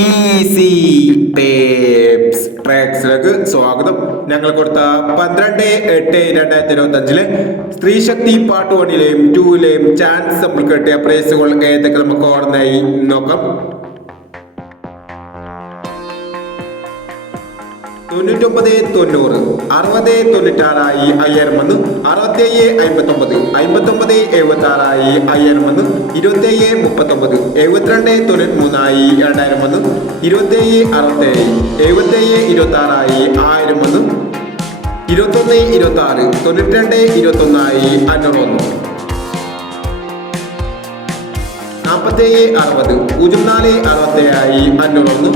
Easy ട്രാക്സിലേക്ക് സ്വാഗതം. ഞങ്ങൾ കൊടുത്ത പന്ത്രണ്ട് എട്ട് രണ്ടായിരത്തി ഇരുപത്തി അഞ്ചിലെ സ്ത്രീ ശക്തി പാർട്ട് വണ്ണിലെയും ടൂവിലെയും ചാൻസ് നമ്മൾ കിട്ടിയ പ്രൈസുകൾ ഏതൊക്കെ? നമുക്ക് ഓർമ്മയായി നോക്കാം. തൊണ്ണൂറ്റൊമ്പത് തൊണ്ണൂറ് അറുപത് തൊണ്ണൂറ്റാറായി അയ്യായിരം ഒന്ന് അറുപത്തേഴ് അമ്പത്തൊമ്പത് അമ്പത്തൊമ്പത് എഴുപത്തി ആറായി അയ്യായിരം ഒന്ന് ഇരുപത്തേഴ് മുപ്പത്തൊമ്പത് എഴുപത്തിരണ്ട് തൊണ്ണൂറ്റി മൂന്നായി രണ്ടായിരം ഒന്ന് ഇരുപത്തേഴ് അറുപത്തേഴ് എഴുപത്തേഴ് ഇരുപത്തി ആറായി ആയിരം ഒന്ന് ഇരുപത്തൊന്ന് ഇരുപത്തി ആറ് തൊണ്ണൂറ്റിരണ്ട് ഇരുപത്തൊന്നായി അഞ്ഞൂറ് വന്നു നാൽപ്പത്തേഴ് അറുപത് പൂജ്യം നാല് അറുപത്തേഴായി അഞ്ഞൂറ് വന്നു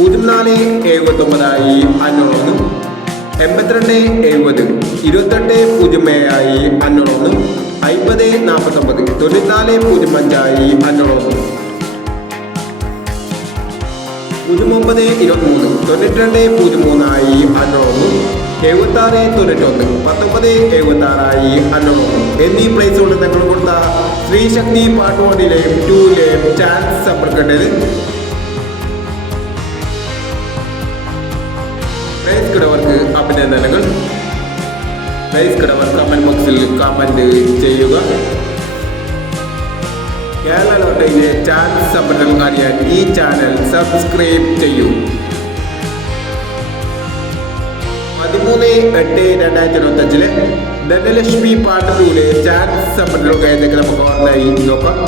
പൂജ്യം എഴുപത്തൊമ്പതായി അഞ്ഞൂറ് ഒന്ന് എൺപത്തിരണ്ട് എഴുപത്. ഇരുപത്തെട്ട് പൂജ്യം ഏഴായി അഞ്ഞൂറ് അൻപത് നാൽപ്പത്തൊമ്പത് തൊണ്ണൂറ്റിനാല് പൂജ്യം അഞ്ചായി അഞ്ഞൂറ് ഒന്ന് പൂജ്യം ഒമ്പത് ഇരുപത്തിമൂന്ന്. തൊണ്ണൂറ്റിരണ്ട് പൂജ്യം മൂന്നായി അഞ്ഞൂറ് എഴുപത്താറ് തൊണ്ണൂറ്റൊന്ന്. പത്തൊമ്പത് എഴുപത്തി ആറായി അഞ്ഞൂറ് എന്നീ പ്ലേസ് കൊണ്ട് ഞങ്ങൾ കൊടുത്ത സ്ത്രീശക്തി പാർട്ട് ടൂലെയും ചാൻസ് സമ്പർക്കേണ്ടത് പ്രൈസ് കിടവർക്ക് അഭിനന്ദനങ്ങൾ പ്രൈസ് കിടവർ കമന്റ് ബോക്സിൽ കമന്റ് ചെയ്യുക. കേരള ലോട്ടയിലെ ചാൻസ് സംരംഭം അറിയാൻ ഈ ചാനൽ സബ്സ്ക്രൈബ് ചെയ്യൂ. പതിമൂന്ന് എട്ട് രണ്ടായിരത്തി ഇരുപത്തി അഞ്ചിലെ ധനലക്ഷ്മി പാട്ടിലൂടെ ടൂലെ ചാൻസ് ഏതൊക്കെ നമുക്ക് ഓർമ്മയായി നോക്കാം.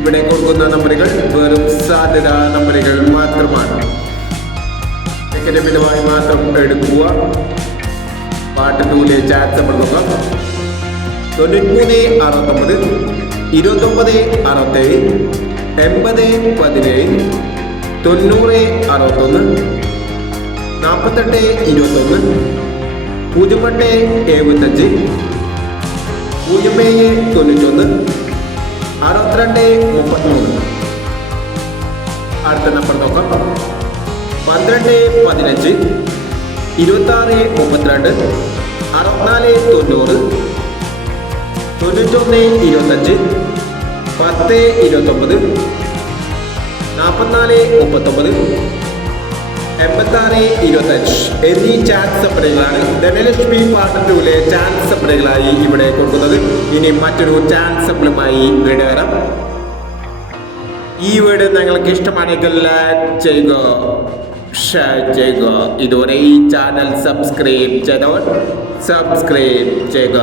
ഇവിടെ കൊടുക്കുന്ന നമ്പറുകൾ വെറും സാധ്യത നമ്പറുകൾ മാത്രമാണ്. അക്കാഡമികമായി മാത്രം എടുക്കുക. പാട്ട് ടൂലെ ചാറ്റ് നോക്കുക തൊണ്ണൂറ്റിമൂന്ന് അറുപത്തൊമ്പത് ഇരുപത്തൊമ്പത് അറുപത്തേഴ് എൺപത് പതിനേഴ് തൊണ്ണൂറ് അറുപത്തൊന്ന് നാൽപ്പത്തെട്ട് ഇരുപത്തൊന്ന് പൂജ്യം എട്ട് എഴുപത്തഞ്ച് പൂജ്യം ഏഴ് തൊണ്ണൂറ്റൊന്ന് അറുപത്തിരണ്ട് മുപ്പത്തിമൂന്ന്. അടുത്ത നമ്പർ നോക്കാം. പന്ത്രണ്ട് പതിനഞ്ച് ഇരുപത്താറ് മുപ്പത്തിരണ്ട് അറുപത്തിനാല് തൊണ്ണൂറ് തൊണ്ണൂറ്റൊന്ന് ഇരുപത്തഞ്ച് പത്ത് ഇരുപത്തൊമ്പത് നാൽപ്പത്തിനാല് മുപ്പത്തൊമ്പത് എൺപത്താറ് ഇരുപത്തഞ്ച് എന്നീ ചാൻസ് സപ്പടികളാണ് ധനലക്ഷ്മി പാർട്ട് ടൂലെ ചാൻസ് സപ്പടികളായി ഇവിടെ കൊടുക്കുന്നത്. ഇനി മറ്റൊരു ചാൻസ് സപ്പിളുമായി വീട് വരാം. ഈ വീട് നിങ്ങൾക്ക് ഇഷ്ടമാണെങ്കിൽ ലൈക്ക് ചെയ്യുക. ഷെയർ ചെയ്യുക ഇതുവരെ ഈ ചാനൽ സബ്സ്ക്രൈബ് ചെയ്തവർ സബ്സ്ക്രൈബ് ചെയ്യുക